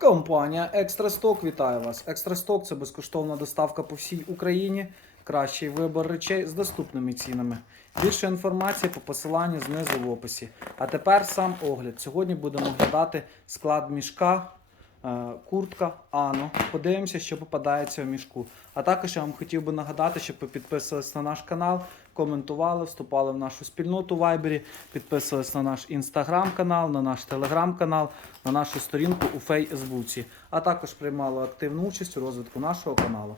Компанія Екстрасток вітає вас. Екстрасток це безкоштовна доставка по всій Україні. Кращий вибор речей з доступними цінами. Більше інформації по посиланню знизу в описі. А тепер сам огляд. Сьогодні будемо оглядати склад мішка, куртка Ано. Подивимося, що попадається в мішку. А також я вам хотів би нагадати, щоб ви підписувались на наш канал, коментували, вступали в нашу спільноту в Вайбері, підписувались на наш інстаграм-канал, на наш телеграм-канал, на нашу сторінку у Фейсбуці, а також приймали активну участь у розвитку нашого каналу.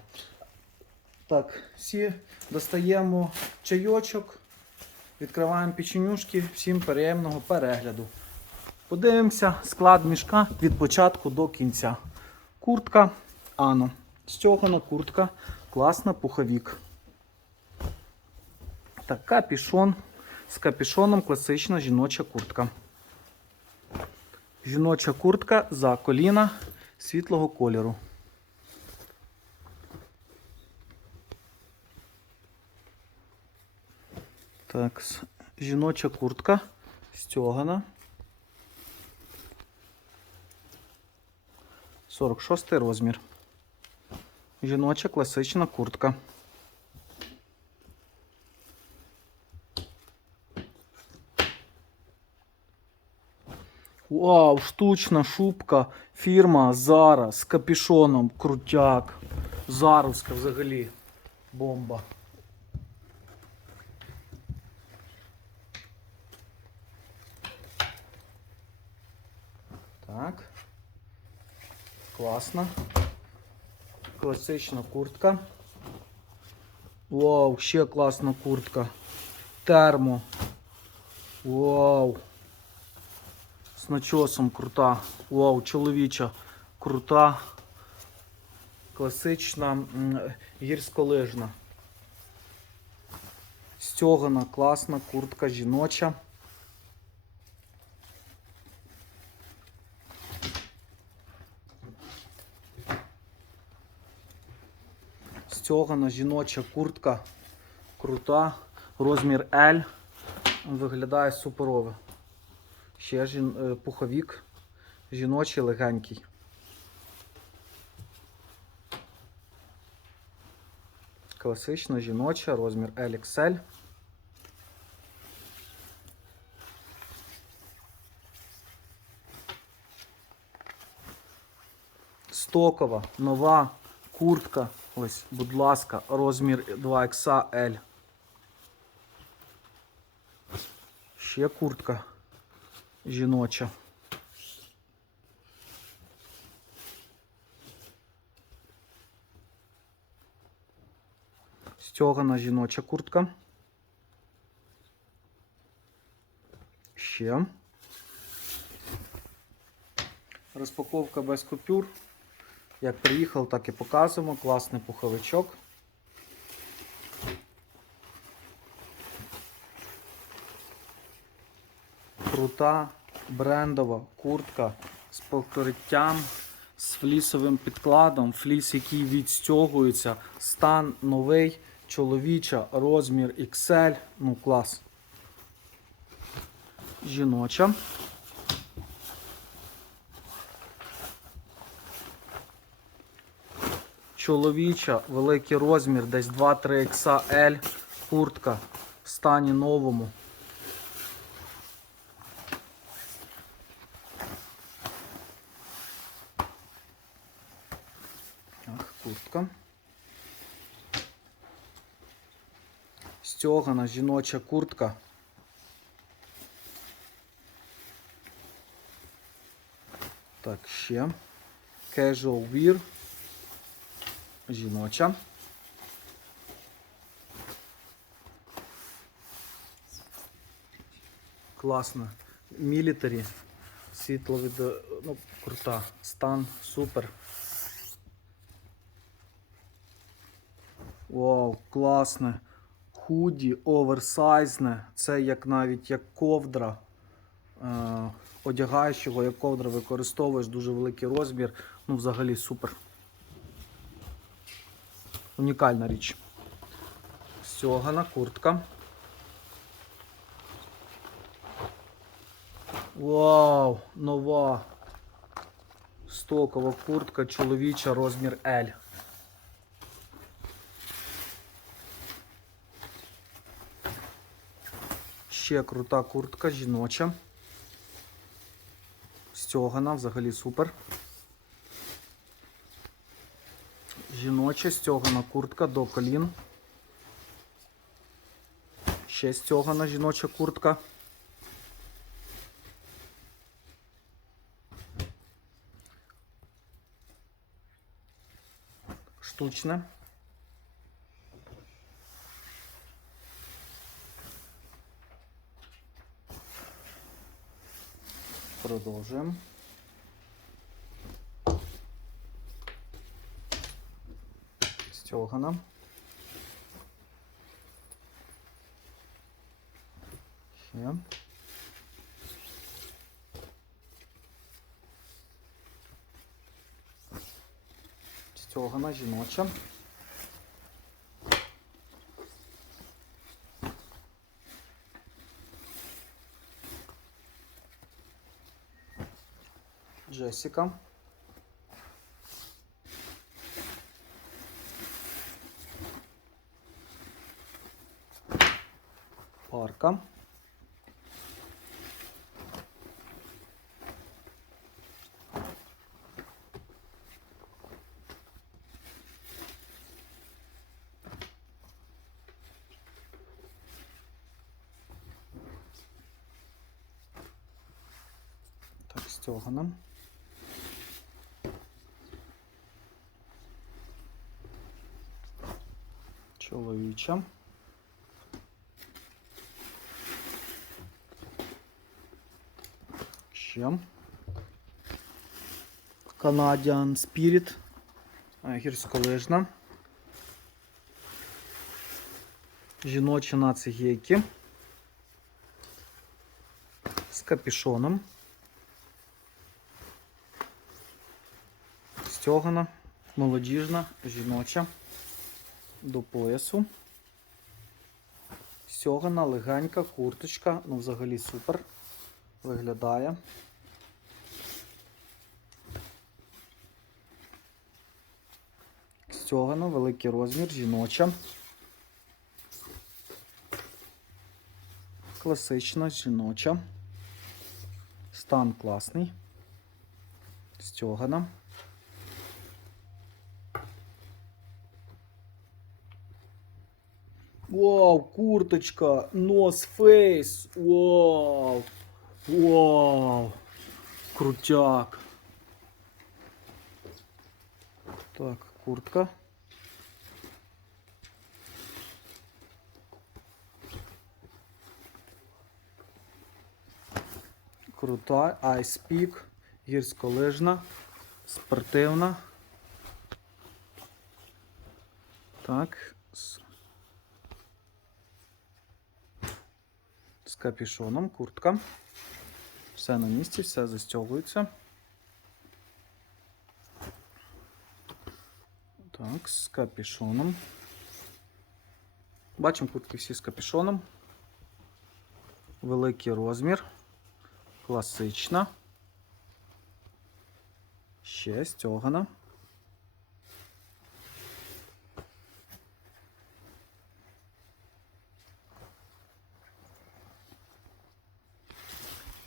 Так, всі достаємо чайочок, відкриваємо печенюшки, всім приємного перегляду. Подивимося склад мішка від початку до кінця. Куртка Ано. Стьогана куртка, класна пуховік. Так, капішон. З капішоном класична жіноча куртка. Жіноча куртка за коліна світлого кольору. Так, жіноча куртка стьогана. 46 розмір. Жіноча класична куртка. Вау, штучна шубка, фірма Zara з капюшоном, крутяк. Заровська взагалі. Бомба. Так. Класно. Класична куртка. Вау, ще класна куртка. Термо. Вау. З начосом крута. Вау, чоловіча. Крута. Класична гірськолижна. Стьогана, класна куртка жіноча. Стьогана жіноча куртка. Крута. Розмір L. Виглядає суперово. Ще жін... е, пуховік. Жіночий легенький. Класична жіноча, розмір LXL. Стокова, нова куртка. Ось, будь ласка, розмір 2XL. Ще куртка жіноча. Стьогана жіноча куртка. Ще. Розпаковка без купюр. Як приїхав, так і показуємо. Класний пуховичок. Крута брендова куртка з покриттям, з флісовим підкладом, фліс, який відстягується, стан новий, чоловіча, розмір XL. Ну, клас. Жіноча. Чоловіча, великий розмір, десь 2-3 XL, куртка в стані новому. Ах, куртка. Стьогана жіноча куртка. Так, ще. Casual wear. Жіноча. Класно. Мілітарі. Світло від. Ну, крута. Стан супер. Вау, класне. Худі, оверсайзне. Це як навіть як ковдра. Е, одягаєш його, як ковдра використовуєш, дуже великий розмір. Ну, взагалі супер. Унікальна річ. Стьогана куртка. Вау, нова. Стокова куртка чоловіча розмір L. Ще крута куртка жіноча. Стьогана, взагалі супер. Жіноча стьогана куртка до колін. Ще стьогана жіноча куртка. Штучне. Продовжуємо. Стьогана. Ще. Стьогана жіноча. Джесіка. Парка. Так, стьогана. Чоловіча. Ще. Canadian Spirit. Гірськолижна. Жіночі на цигейки. З капюшоном. Стьогана, молодіжна, жіноча до поясу. Стьогана, легенька, курточка, ну взагалі супер виглядає. Стьогана, великий розмір, жіноча. Класична, жіноча. Стан класний. Стьогана. Вау, курточка, нос фейс. Вау. Вау. Крутяк. Так, куртка. Крута, Peak, гірськолижна, спортивна. Так. з- З капюшоном, куртка. Все на місці, все застягується. Так, з капішоном. Бачимо куртки всі з капішоном. Великий розмір. Класична. Ще стягана.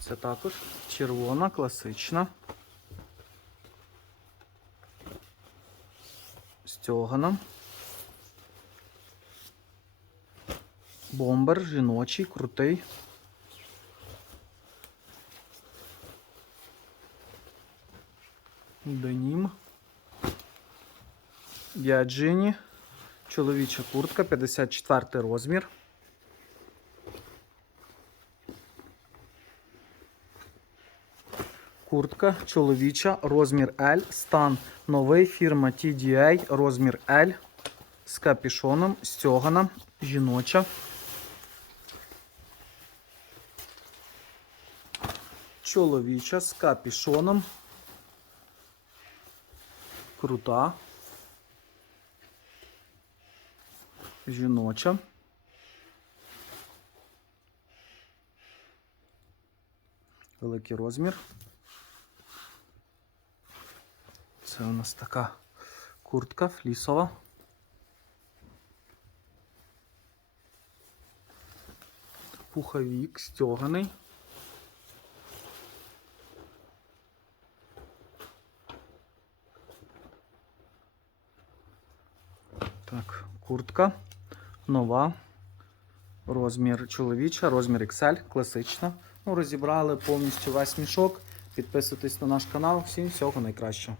Це також червона, класична. Стьогана. Бомбер жіночий, крутий. Денім. Біаджині. Чоловіча куртка, 54 розмір. Куртка чоловіча, розмір L, стан новий, фірма TDA, розмір L з капюшоном, стьогана, жіноча. Чоловіча з капюшоном. Крута. Жіноча. Великий розмір. Це у нас така куртка флісова. Пуховік стьоганий. Так, куртка нова. Розмір чоловіча, розмір XL, класична. Ну, розібрали повністю весь мішок. Підписуйтесь на наш канал. Всім всього найкращого.